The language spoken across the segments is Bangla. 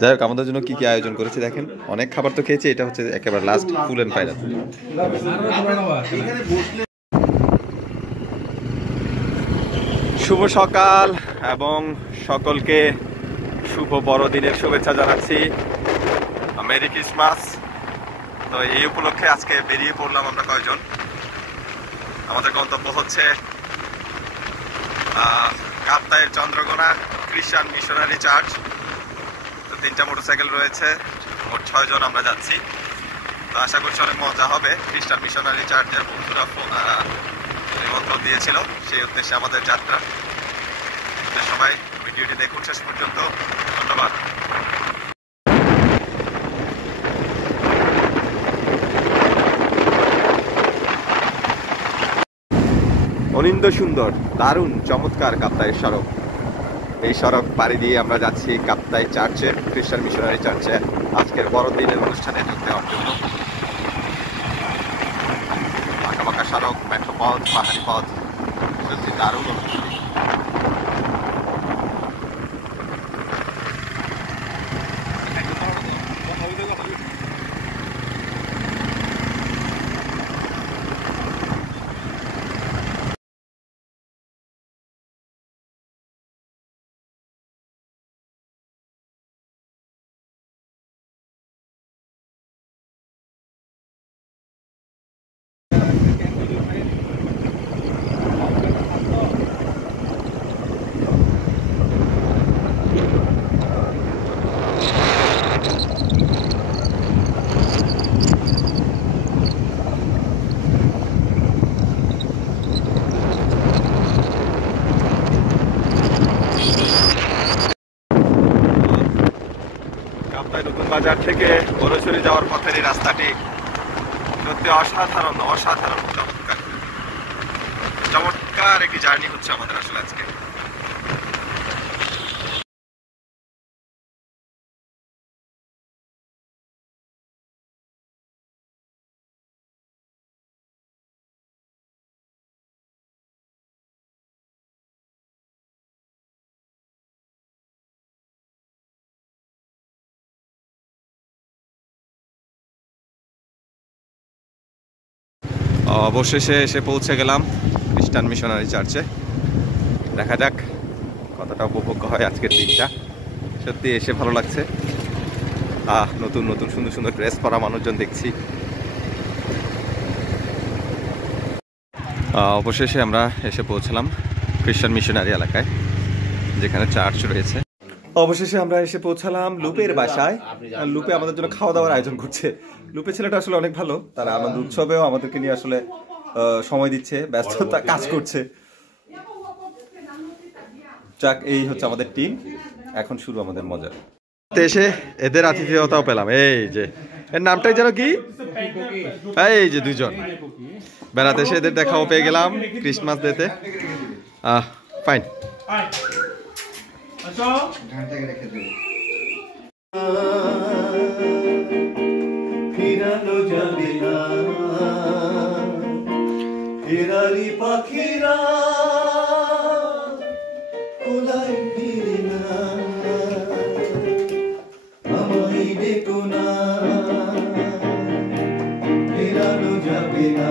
যাই হোক, আমাদের জন্য কি কি আয়োজন করেছে দেখেন। অনেক খাবার তো খেয়েছি, এটা হচ্ছে একেবারে লাস্ট ফুল এন্ড ফাইনাল। শুভ সকাল এবং সকলকে শুভ বড়দিনের শুভেচ্ছা জানাচ্ছি। Merry Christmas. তো এই উপলক্ষে আজকে বেরিয়ে পড়লাম আমরা কয়েকজন। আমাদের গন্তব্য হচ্ছে কাপ্তাইয়ের চন্দ্রকোনা খ্রিস্টান মিশনারি চার্চ। তো 3টা মোটরসাইকেল রয়েছে, মোট 6 জন আমরা যাচ্ছি। তো আশা করছি অনেক মজা হবে। খ্রিস্টান মিশনারি চার্চের বন্ধুরা নিমন্ত্রণ দিয়েছিল, সেই উদ্দেশ্যে আমাদের যাত্রা। সবাই ভিডিওটি দেখুন শেষ পর্যন্ত। ধন্যবাদ। অনিন্দ সুন্দর, দারুণ চমৎকার কাপ্তাই সড়ক। এই সড়ক পাড়ি দিয়ে আমরা যাচ্ছি কাপ্তাই চার্চে, খ্রিস্টান মিশনারি চার্চে আজকের বড়দিনের অনুষ্ঠানে যোগ দেওয়ার জন্য। বাঁকা বাঁকা সড়ক, মেট্রো পথ, পাহাড়ি পথ, সত্যি দারুণ অনুভূতি। নতুন বাজার থেকে বড়ছড়ি যাওয়ার পথের এই রাস্তাটি সত্যি অসাধারণ অসাধারণ চমৎকার চমৎকার একটি জার্নি হচ্ছে আমাদের আসলে আজকে। অবশেষে এসে পৌঁছে গেলাম খ্রিস্টান মিশনারি চার্চে। দেখা যাক কতটা উপভোগ্য হয় আজকের দিনটা। সত্যি এসে ভালো লাগছে। নতুন নতুন সুন্দর সুন্দর ড্রেস পরা মানুষজন দেখছি। অবশেষে আমরা এসে পৌঁছলাম খ্রিস্টান মিশনারি এলাকায়, যেখানে চার্চ রয়েছে। অবশেষে আমরা এসে পৌঁছালাম লুপের বাসায়। লুপে আমাদের জন্য খাওয়া দাওয়ার আয়োজন করছে। লুপে ছেলেটা আসলে অনেক ভালো, তারা আনন্দ উৎসবেও আমাদেরকে নিয়ে আসলে সময় দিচ্ছে, ব্যস্ততা কাজ করছে। যাক, এই হচ্ছে আমাদের টিম। এখন শুরু আমাদের মজা। এসে এদের আতিথেয়তাও পেলাম। এই যে এর নামটাই যেন কি, এই যে 2 জন বেড়াতে এসে এদের দেখাও পেয়ে গেলাম ক্রিসমাস ডেতে। ফাইন। ফিরানো যাবে না ফেরারি পাখিরা, কোলায় ফিরে না আমায় ডেকো না, ফেরানো যাবে না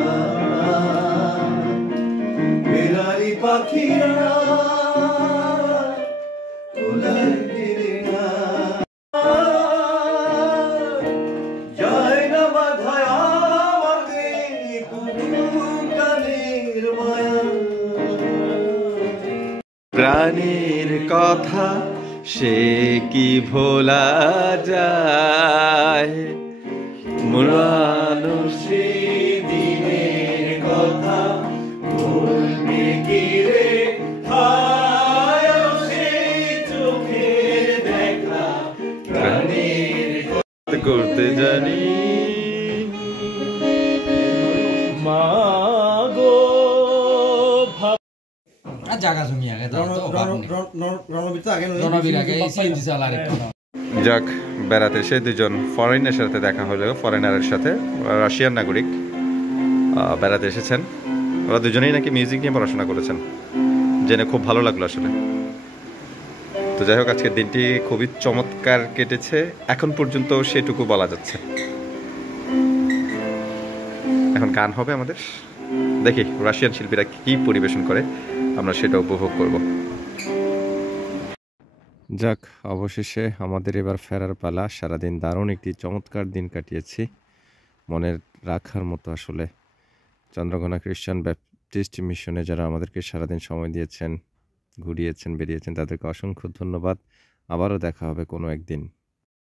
ফেরারি পাখিরা, কোলায় ফিরে না। প্রাণের কথা সে কি ভোলা যায়, মুরানো সে দিনের কথা ভুলবে কি রে, সেই চোখের দেখা প্রাণের কথা করতে জানি। যাক, বেড়াতে এসে 2 জন ফরেনারের সাথে দেখা হলো। ফরেনারের সাথে, রাশিয়ান নাগরিক বেড়াতে এসেছেন। ওরা 2জনেই নাকি মিউজিক নিয়ে পড়াশোনা করেছেন, জেনে খুব ভালো লাগলো আসলে। তো যাই হোক, আজকের দিনটি খুবই চমৎকার কেটেছে, এখন পর্যন্ত সেটুকু বলা যাচ্ছে। এখন গান হবে আমাদের, দেখি রাশিয়ান শিল্পীরা কি পরিবেশন করে, আমরা সেটা উপভোগ করব। যাক, অবশেষে আমাদের এবার ফেরার পালা। সারাদিন দারুণ একটি চমৎকার দিন কাটিয়েছি, মনের রাখার মতো আসলে। চন্দ্রঘোনা খ্রিস্টান ব্যাপটিস্ট মিশনে যারা আমাদেরকে সারাদিন সময় দিয়েছেন, ঘুরিয়েছেন, বেরিয়েছেন, তাদেরকে অসংখ্য ধন্যবাদ। আবারও দেখা হবে কোনো একদিন।